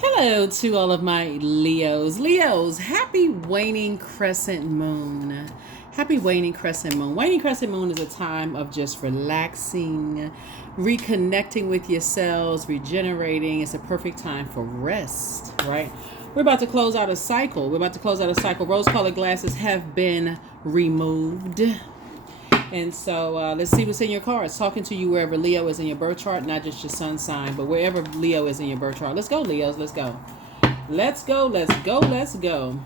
Hello to all of my Leos. Leos, happy waning crescent moon. Happy waning crescent moon. Waning crescent moon is a time of just relaxing, reconnecting with yourselves, regenerating. It's a perfect time for rest, right? We're about to close out a cycle. Rose-colored glasses have been removed. And so let's see what's in your cards. Talking to you wherever Leo is in your birth chart, not just your sun sign, but wherever Leo is in your birth chart. Let's go, Leos. Let's go. Let's go. Let's go. Let's go.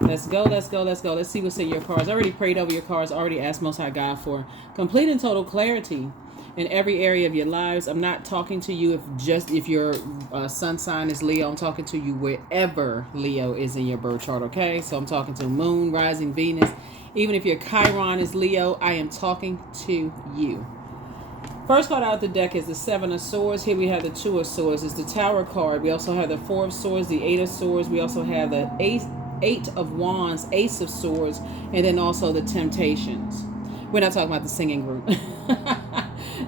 Let's go. Let's go. Let's go. Let's see what's in your cards. I already prayed over your cards. I already asked Most High God for complete and total clarity in every area of your lives. I'm not talking to you if your sun sign is Leo. I'm talking to you wherever Leo is in your birth chart. Okay, so I'm talking to Moon, Rising, Venus. Even if your Chiron is Leo, I am talking to you. First card out the deck is the Seven of Swords. Here we have the Two of Swords. It's the Tower card. We also have the Four of Swords, the Eight of Swords. We also have the Eight of Wands, Ace of Swords, and then also the Temptations. We're not talking about the singing group.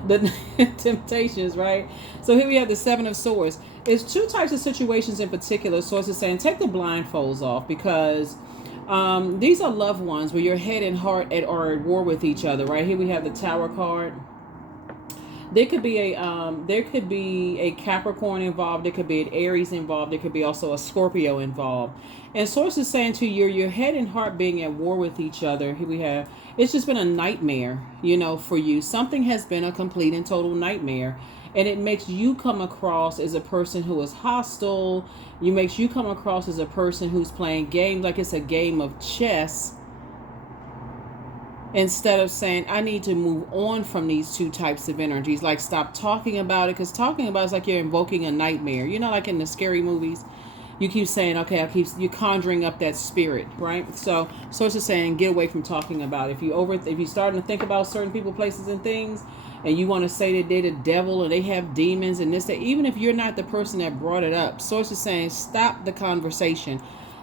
The Temptations, right? So here we have the Seven of Swords. It's two types of situations in particular. Source is saying take the blindfolds off because these are loved ones where your head and heart are at war with each other, right? Here we have the Tower card. There could be a Capricorn involved. There could be an Aries involved. There could be also a Scorpio involved. And source is saying to you, your head and heart being at war with each other. Here we have, it's just been a nightmare, for you. Something has been a complete and total nightmare. And it makes you come across as a person who is hostile. Makes you come across as a person who's playing games like it's a game of chess. Instead of saying, I need to move on from these two types of energies. Like, stop talking about it. Because talking about it is like you're invoking a nightmare. Like in the scary movies. You keep saying, okay, you're conjuring up that spirit, right? So, source is saying, get away from talking about it. If you're starting to think about certain people, places, and things, and you want to say that they're the devil or they have demons and this, that, even if you're not the person that brought it up, source is saying, stop the conversation.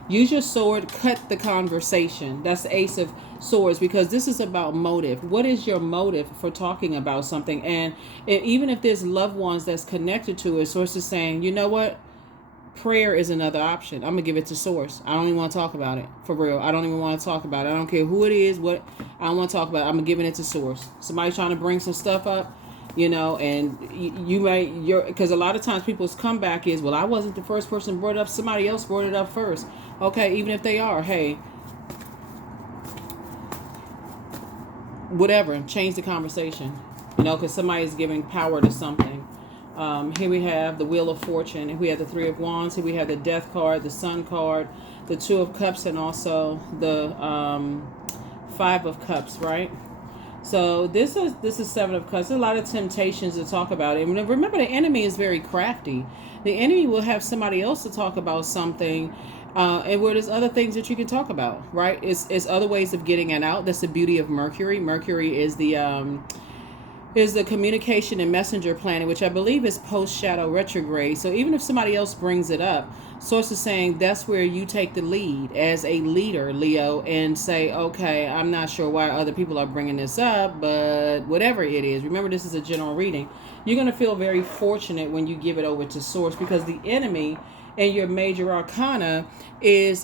Use your sword, cut the conversation. That's the Ace of Swords, because this is about motive. What is your motive for talking about something? And even if there's loved ones that's connected to it, source is saying, you know what? Prayer is another option. I'm going to give it to source. I don't even want to talk about it. For real. I don't even want to talk about it. I don't care who it is, what I don't want to talk about it. I'm giving it to source. Somebody's trying to bring some stuff up, and because a lot of times people's comeback is, well, I wasn't the first person brought it up. Somebody else brought it up first. Okay, even if they are, hey, whatever, change the conversation, because somebody's giving power to something. Here we have the Wheel of Fortune, and we have the Three of Wands. Here we have the Death card, the Sun card, the Two of Cups, and also the Five of Cups, right? So this is Seven of Cups. There's a lot of temptations to talk about it. And remember, the enemy is very crafty. The enemy will have somebody else to talk about something, and where there's other things that you can talk about, right? It's other ways of getting it out. That's the beauty of Mercury. Mercury is the communication and messenger planet, which I believe is post-shadow retrograde. So even if somebody else brings it up, source is saying that's where you take the lead as a leader, Leo, and say, okay, I'm not sure why other people are bringing this up, but whatever it is, remember this is a general reading. You're going to feel very fortunate when you give it over to source, because the enemy in your major arcana is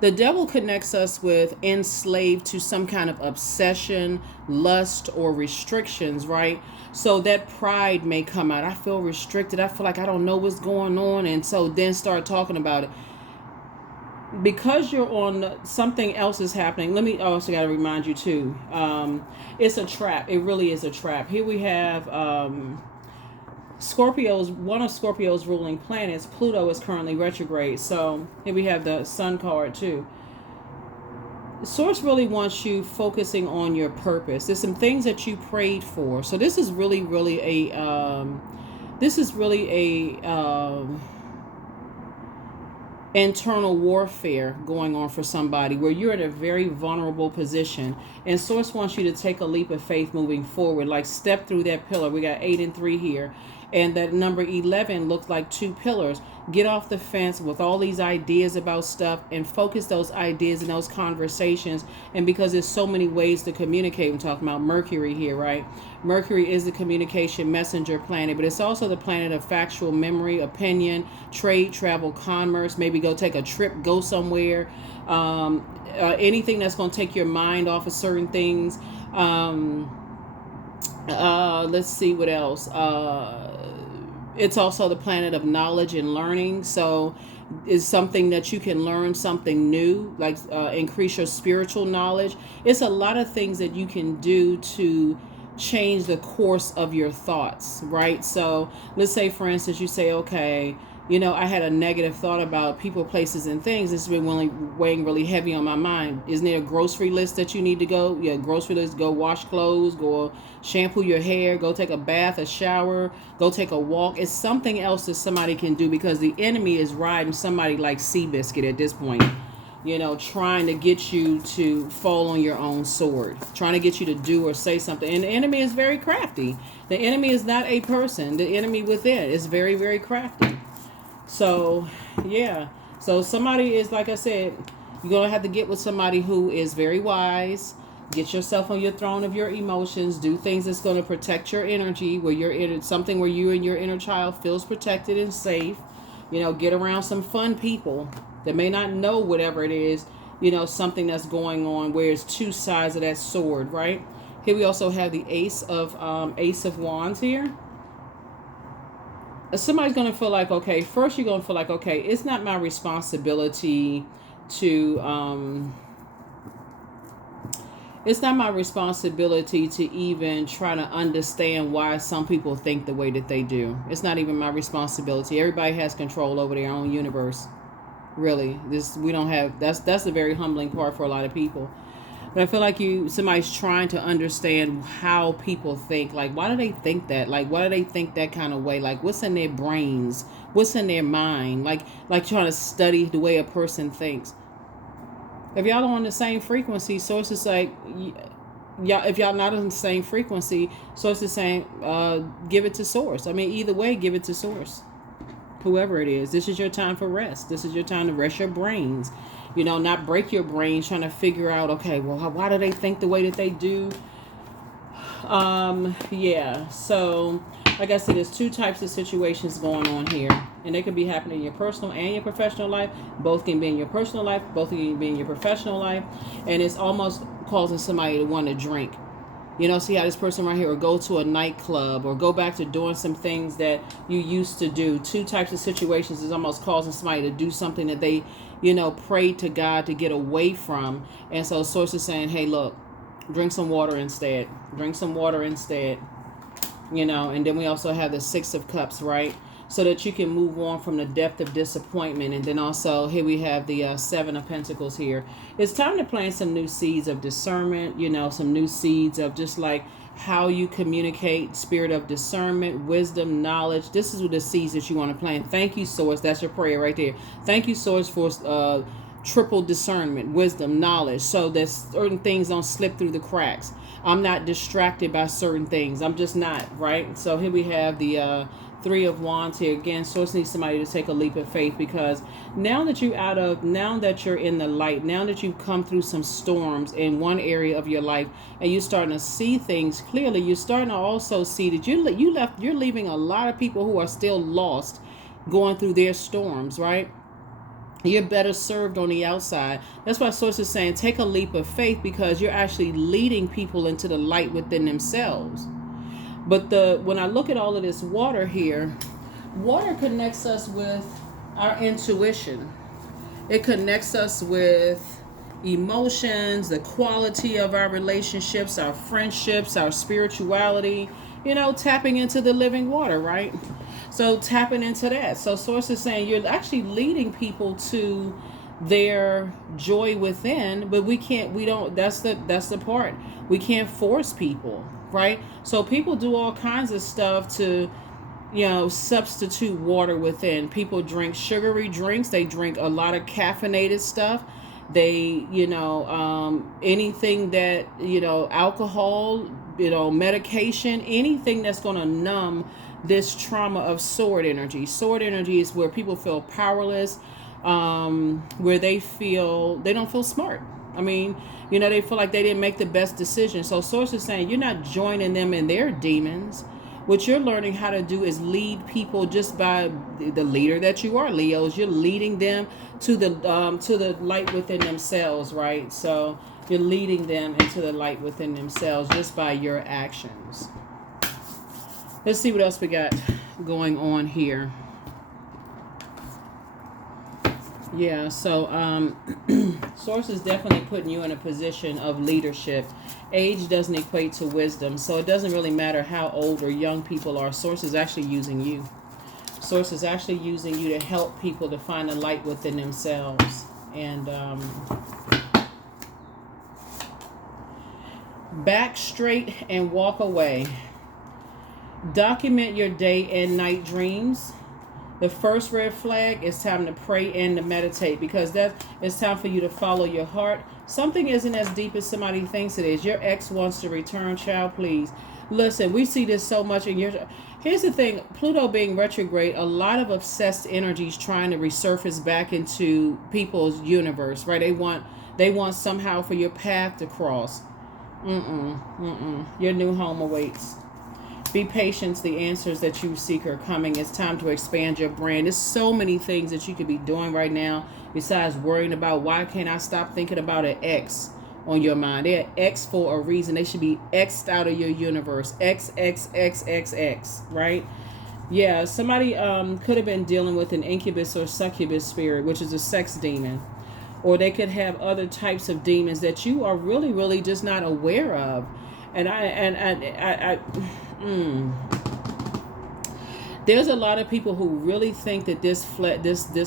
the devil connects us with enslaved to some kind of obsession, lust, or restrictions, right? So that pride may come out. I feel restricted. I feel like I don't know what's going on. And so then start talking about it. Because you're on something else is happening. Let me also got to remind you too. It's a trap. It really is a trap. Here we have one of Scorpio's ruling planets, Pluto, is currently retrograde. So here we have the Sun card too. Source really wants you focusing on your purpose. There's some things that you prayed for. So this is really a internal warfare going on for somebody where you're in a very vulnerable position, and source wants you to take a leap of faith moving forward, like step through that pillar. We got 8 and 3 here, And that number 11 looks like two pillars. Get off the fence with all these ideas about stuff and focus those ideas and those conversations. And because there's so many ways to communicate, we're talking about Mercury here, right? Mercury is the communication messenger planet, but it's also the planet of factual memory, opinion, trade, travel, commerce, maybe go take a trip, go somewhere, anything that's going to take your mind off of certain things. Let's see what else. It's also the planet of knowledge and learning. So it's something that you can learn something new, like increase your spiritual knowledge. It's a lot of things that you can do to change the course of your thoughts, right? So let's say, for instance, you say, okay, I had a negative thought about people, places, and things. It's been weighing really heavy on my mind. Isn't there a grocery list that you need to go? Yeah, grocery list, go wash clothes, go shampoo your hair, go take a bath, a shower, go take a walk. It's something else that somebody can do, because the enemy is riding somebody like Seabiscuit at this point, trying to get you to fall on your own sword, trying to get you to do or say something. And the enemy is very crafty. The enemy is not a person. The enemy within is very, very crafty. So, yeah. So somebody is, like I said, you're going to have to get with somebody who is very wise. Get yourself on your throne of your emotions. Do things that's going to protect your energy, where you're in something where you and your inner child feels protected and safe. Get around some fun people that may not know whatever it is, something that's going on, where it's two sides of that sword, right? Here we also have the Ace of Wands here. Somebody's going to feel like, okay, first you're going to feel like, okay, it's not my responsibility to even try to understand why some people think the way that they do. It's not even my responsibility. Everybody has control over their own universe. Really, we don't have. That's a very humbling part for a lot of people. But I feel like somebody's trying to understand how people think. Like, why do they think that? Like, why do they think that kind of way? Like, what's in their brains? What's in their mind? Like trying to study the way a person thinks. If y'all are on the same frequency, so it's just like, y'all, if y'all not on the same frequency, so it's the same, give it to source. I mean, either way, give it to source. Whoever it is, this is your time for rest. This is your time to rest your brains. Not break your brains trying to figure out, okay, well, why do they think the way that they do? Yeah. So, like I said, there's two types of situations going on here, and they could be happening in your personal and your professional life. Both can be in your personal life. Both can be in your professional life, and it's almost causing somebody to want to drink. See how this person right here will go to a nightclub or go back to doing some things that you used to do. Two types of situations is almost causing somebody to do something that they, prayed to God to get away from. And so source is saying, hey, look, drink some water instead. Drink some water instead. And then we also have the Six of Cups, right? So that you can move on from the depth of disappointment. And then also here we have the Seven of Pentacles here. It's time to plant some new seeds of discernment, some new seeds of just like how you communicate, spirit of discernment, wisdom, knowledge. This is the seeds that you want to plant. Thank you, Source. That's your prayer right there. Thank you, Source, for triple discernment, wisdom, knowledge, so that certain things don't slip through the cracks. I'm not distracted by certain things. I'm just not, right? So here we have the Three of Wands here. Again, Source needs somebody to take a leap of faith, because now that you're in the light, now that you've come through some storms in one area of your life and you're starting to see things clearly, you're starting to also see that you're leaving a lot of people who are still lost going through their storms, right? You're better served on the outside. That's why Source is saying take a leap of faith, because you're actually leading people into the light within themselves. But when I look at all of this water here, water connects us with our intuition. It connects us with emotions, the quality of our relationships, our friendships, our spirituality, tapping into the living water, right? So tapping into that. So Source is saying you're actually leading people to their joy within, but that's the part. We can't force people, right? So people do all kinds of stuff to, substitute water within. People drink sugary drinks. They drink a lot of caffeinated stuff. They, anything that, alcohol, medication, anything that's going to numb this trauma of sword energy. Sword energy is where people feel powerless, where they don't feel smart. I mean, they feel like they didn't make the best decision. So Source is saying you're not joining them in their demons. What you're learning how to do is lead people just by the leader that you are, Leos. You're leading them to the light within themselves, right? So you're leading them into the light within themselves just by your actions. Let's see what else we got going on here. Yeah, so Source is definitely putting you in a position of leadership. Age doesn't equate to wisdom, so it doesn't really matter how old or young people are. Source is actually using you. Source is actually using you to help people to find a light within themselves. And back straight and walk away. Document your day and night dreams. The first red flag is time to pray and to meditate, because it's time for you to follow your heart. Something isn't as deep as somebody thinks it is. Your ex wants to return, child, please. Listen, we see this so much in here's the thing, Pluto being retrograde, a lot of obsessed energies trying to resurface back into people's universe, right? They want somehow for your path to cross. Your new home awaits. Be patient. The answers that you seek are coming. It's time to expand your brand. There's so many things that you could be doing right now besides worrying about why can't I stop thinking about an ex on your mind. They're X for a reason. They should be X'd out of your universe. X, right? Yeah, somebody could have been dealing with an incubus or succubus spirit, which is a sex demon. Or they could have other types of demons that you are really, really just not aware of. And there's a lot of people who really think that this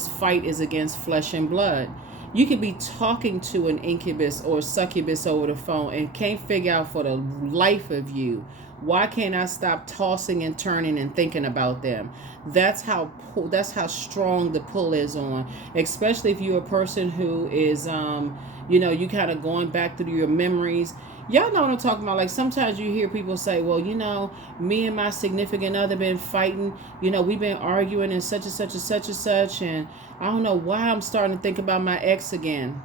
fight is against flesh and blood. You could be talking to an incubus or succubus over the phone and can't figure out for the life of you, why can't I stop tossing and turning and thinking about them? That's how strong the pull is on, especially if you're a person who is you kind of going back through your memories. Y'all know what I'm talking about. Like, sometimes you hear people say, well, me and my significant other been fighting. We've been arguing and such and such and such and such. And I don't know why I'm starting to think about my ex again.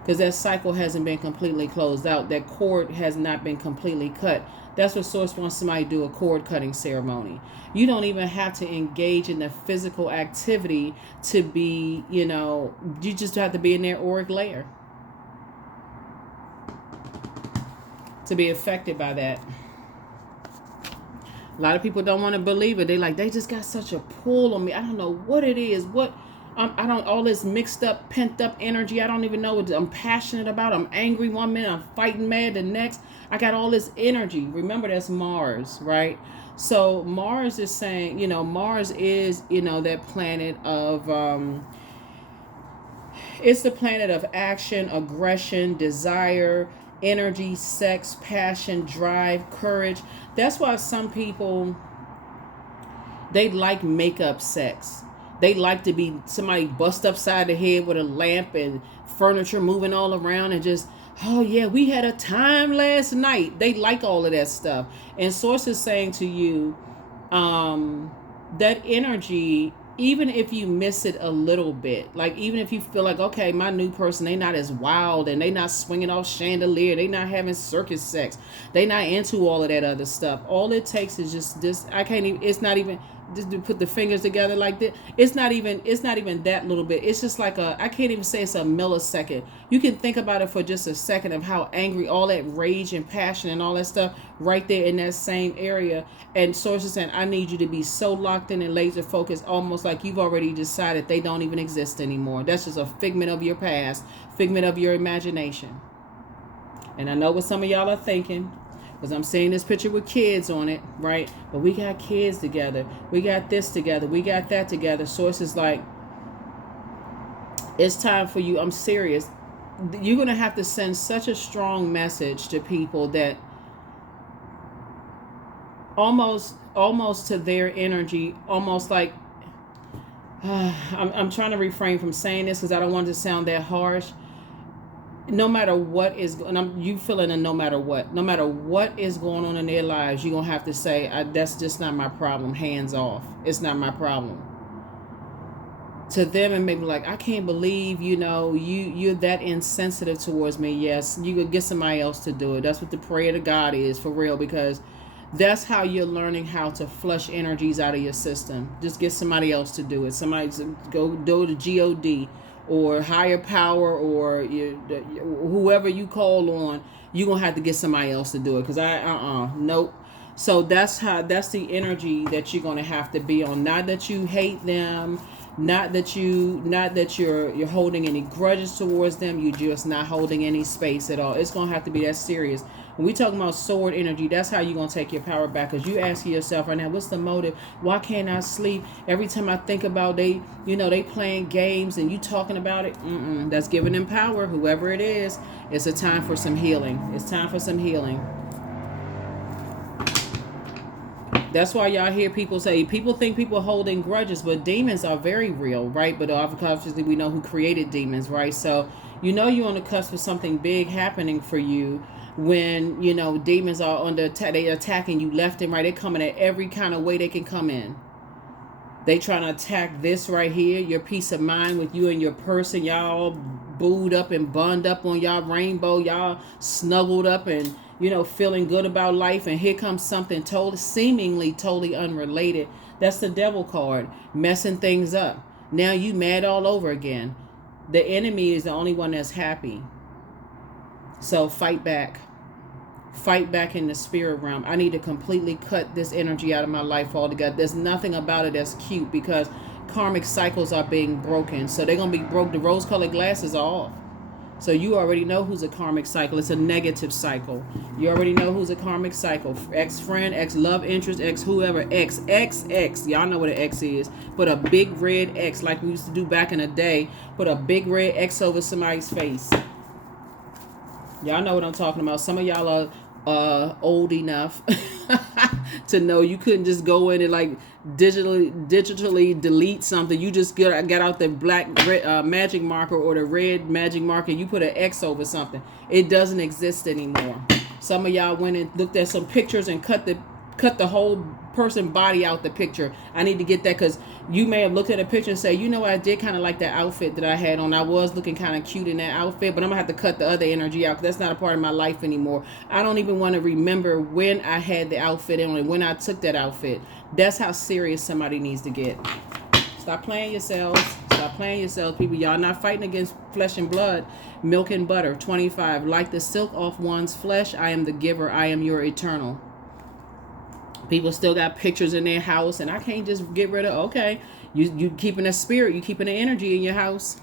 Because that cycle hasn't been completely closed out. That cord has not been completely cut. That's what Source wants somebody to do, a cord cutting ceremony. You don't even have to engage in the physical activity to be, you just have to be in their auric layer to be affected by that. A lot of people don't want to believe it. They just got such a pull on me. I don't know what it is. All this mixed up, pent up energy. I don't even know what I'm passionate about. I'm angry one minute, I'm fighting mad the next. I got all this energy. Remember, that's Mars, right? So Mars is saying, Mars is, that planet of, it's the planet of action, aggression, desire, energy, sex, passion, drive, courage. That's why some people, they like makeup sex. They like to be somebody bust upside the head with a lamp and furniture moving all around and just, oh yeah, we had a time last night. They like all of that stuff. And Source is saying to you, that energy, even if you miss it a little bit, like even if you feel like, okay, my new person, they not as wild and they not swinging off chandelier, they not having circus sex, they not into all of that other stuff. All it takes is just this. It's not even just to put the fingers together like that. It's not even that little bit. It's just like I can't even say it's a millisecond. You can think about it for just a second of how angry, all that rage and passion and all that stuff right there in that same area. And Source is saying, I need you to be so locked in and laser focused, almost like you've already decided they don't even exist anymore. That's just a figment of your past, figment of your imagination. And I know what some of y'all are thinking, because I'm seeing this picture with kids on it, right? But we got kids together. We got this together. We got that together. Source is like, it's time for you. I'm serious. You're going to have to send such a strong message to people that almost to their energy, almost like, I'm trying to refrain from saying this because I don't want it to sound that harsh. no matter what is, and you feeling a no matter what is going on in their lives, you're gonna have to say, that's just not my problem. Hands off. It's not my problem. To them, and maybe like, I can't believe, you're that insensitive towards me. Yes, you could get somebody else to do it. That's what the prayer to God is, for real, because that's how you're learning how to flush energies out of your system. Just get somebody else to do it. Somebody to go do the God or higher power, or whoever you call on. You're gonna have to get somebody else to do it, because nope. So that's the energy that you're gonna have to be on. Not that you hate them, not that you're holding any grudges towards them. You're just not holding any space at all. It's gonna have to be that serious. When we talking about sword energy, that's how you're gonna take your power back. Because you asking yourself right now, what's the motive? Why can't I sleep? Every time I think about they playing games and you talking about it, that's giving them power. Whoever it is, it's a time for some healing. It's time for some healing. That's why y'all hear people say, people think people holding grudges, but demons are very real, right? But obviously we know who created demons, right? So you're on the cusp of something big happening for you when, demons are under attack. They're attacking you left and right. They're coming at every kind of way they can come in. They trying to attack this right here, your peace of mind with you and your person. Y'all booed up and bunned up on y'all rainbow. Y'all snuggled up and, feeling good about life. And here comes something seemingly totally unrelated. That's the devil card, messing things up. Now you mad all over again. The enemy is the only one that's happy. So fight back. Fight back in the spirit realm. I need to completely cut this energy out of my life altogether. There's nothing about it that's cute, because karmic cycles are being broken. So they're going to be broke. The rose-colored glasses are off. So you already know who's a karmic cycle. It's a negative cycle. You already know who's a karmic cycle. Ex-friend, ex-love interest, ex-whoever, X. Y'all know what an X is. Put a big red X like we used to do back in the day. Put a big red X over somebody's face. Y'all know what I'm talking about. Some of y'all are old enough to know you couldn't just go in and like digitally delete something. You just get out the black magic marker or the red magic marker. You put an X over something. It doesn't exist anymore. Some of y'all went and looked at some pictures and cut the whole person body out the picture. I need to get that, because you may have looked at a picture and say, I did kind of like that outfit that I had on. I was looking kind of cute in that outfit, but I'm gonna have to cut the other energy out, because that's not a part of my life anymore. I don't even want to remember when I had the outfit on and when I took that outfit. That's how serious somebody needs to get. Stop playing yourselves. Stop playing yourselves, people. Y'all not fighting against flesh and blood. Milk and butter. 25. Like the silk off one's flesh, I am the giver. I am your eternal. People still got pictures in their house, and I can't just get rid of. Okay, you keeping a spirit, you keeping the energy in your house.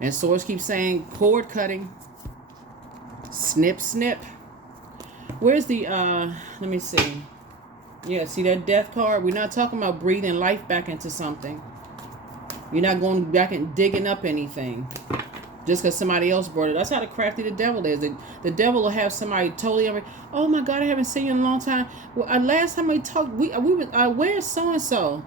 And swords keep saying cord cutting. Snip, snip. Where's the let me see. Yeah, see that death card? We're not talking about breathing life back into something. You're not going back and digging up anything just because somebody else brought it. That's how the crafty the devil is. The devil will have somebody totally, oh my God, I haven't seen you in a long time. Well, last time we talked, where's so and so?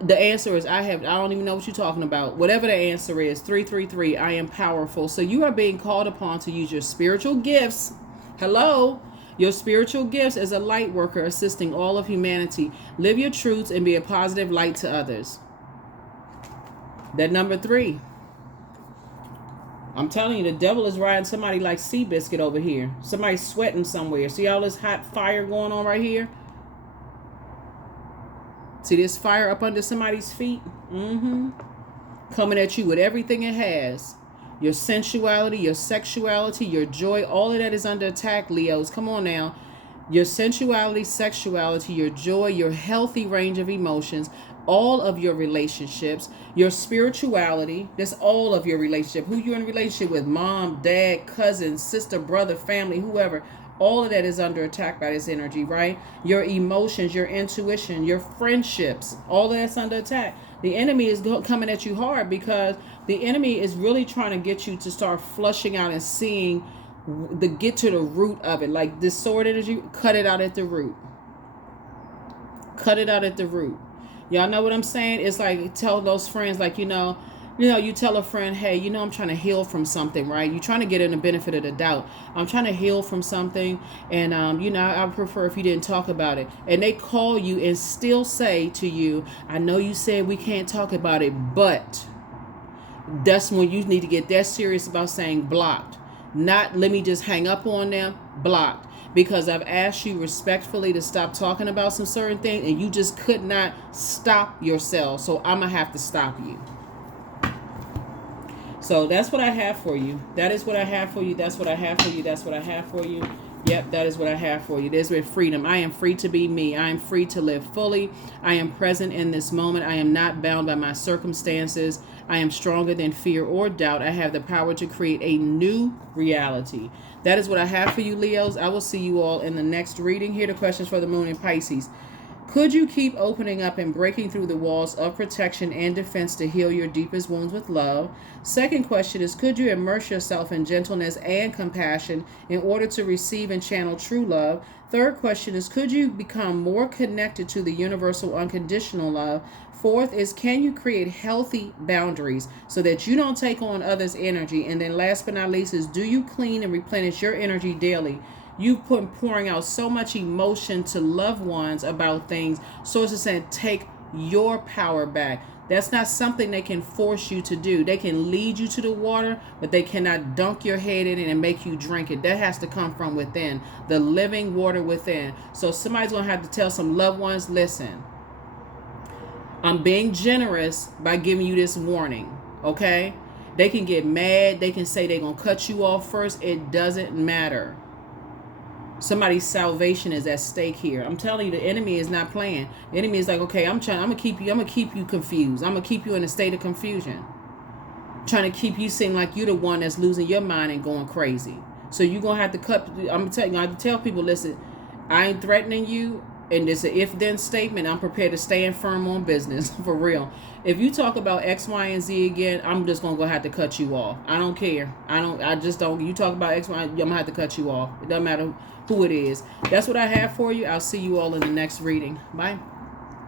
The answer is I don't even know what you're talking about. Whatever the answer is, 333. I am powerful. So you are being called upon to use your spiritual gifts. Hello. Your spiritual gifts as a light worker, assisting all of humanity. Live your truths and be a positive light to others. That number 3. I'm telling you, the devil is riding somebody like Seabiscuit over here. Somebody's sweating somewhere. See all this hot fire going on right here? See this fire up under somebody's feet? Coming at you with everything it has. Your sensuality, your sexuality, your joy, all of that is under attack, Leos. Come on now. Your sensuality, sexuality, your joy, your healthy range of emotions, all of your relationships, your spirituality, that's all of your relationship. Who you're in a relationship with, mom, dad, cousin, sister, brother, family, whoever. All of that is under attack by this energy, right? Your emotions, your intuition, your friendships, all of that's under attack. The enemy is coming at you hard because the enemy is really trying to get you to start flushing out and seeing get to the root of it. Like this sword energy, cut it out at the root. Cut it out at the root. Y'all know what I'm saying? It's like, tell those friends, like, You know, you tell a friend, hey, you know, I'm trying to heal from something, right? You're trying to get in the benefit of the doubt. I'm trying to heal from something, and, you know, I prefer if you didn't talk about it. And they call you and still say to you, I know you said we can't talk about it, but that's when you need to get that serious about saying blocked. Not let me just hang up on them, blocked. Because I've asked you respectfully to stop talking about some certain thing, and you just could not stop yourself. So I'm going to have to stop you. So that's what I have for you. That is what I have for you. That's what I have for you. That's what I have for you. Yep, that is what I have for you. There's with freedom. I am free to be me. I am free to live fully. I am present in this moment. I am not bound by my circumstances. I am stronger than fear or doubt. I have the power to create a new reality. That is what I have for you, Leos. I will see you all in the next reading. Here are the questions for the moon in Pisces. Could you keep opening up and breaking through the walls of protection and defense to heal your deepest wounds with love? Second question is, could you immerse yourself in gentleness and compassion in order to receive and channel true love? Third question is, could you become more connected to the universal unconditional love? Fourth is, can you create healthy boundaries so that you don't take on others' energy? And then last but not least is, do you clean and replenish your energy daily? You've put pouring out so much emotion to loved ones about things. So it's just saying, take your power back. That's not something they can force you to do. They can lead you to the water, but they cannot dunk your head in it and make you drink it. That has to come from within, the living water within. So somebody's going to have to tell some loved ones, listen, I'm being generous by giving you this warning, okay? They can get mad. They can say they're going to cut you off first. It doesn't matter. Somebody's salvation is at stake here. I'm telling you, the enemy is not playing. The enemy is like, okay, I'm gonna keep you confused. I'm gonna keep you in a state of confusion. Trying to keep you seem like you're the one that's losing your mind and going crazy. So you're gonna have to cut. I'm gonna tell you, I have to tell people, listen, I ain't threatening you, and it's an if-then statement. I'm prepared to stand firm on business for real. If you talk about X, Y, and Z again, I'm just gonna have to cut you off. I don't care. I just don't. You talk about X, Y, I'm gonna have to cut you off. It doesn't matter who it is. That's what I have for you. I'll see you all in the next reading. Bye.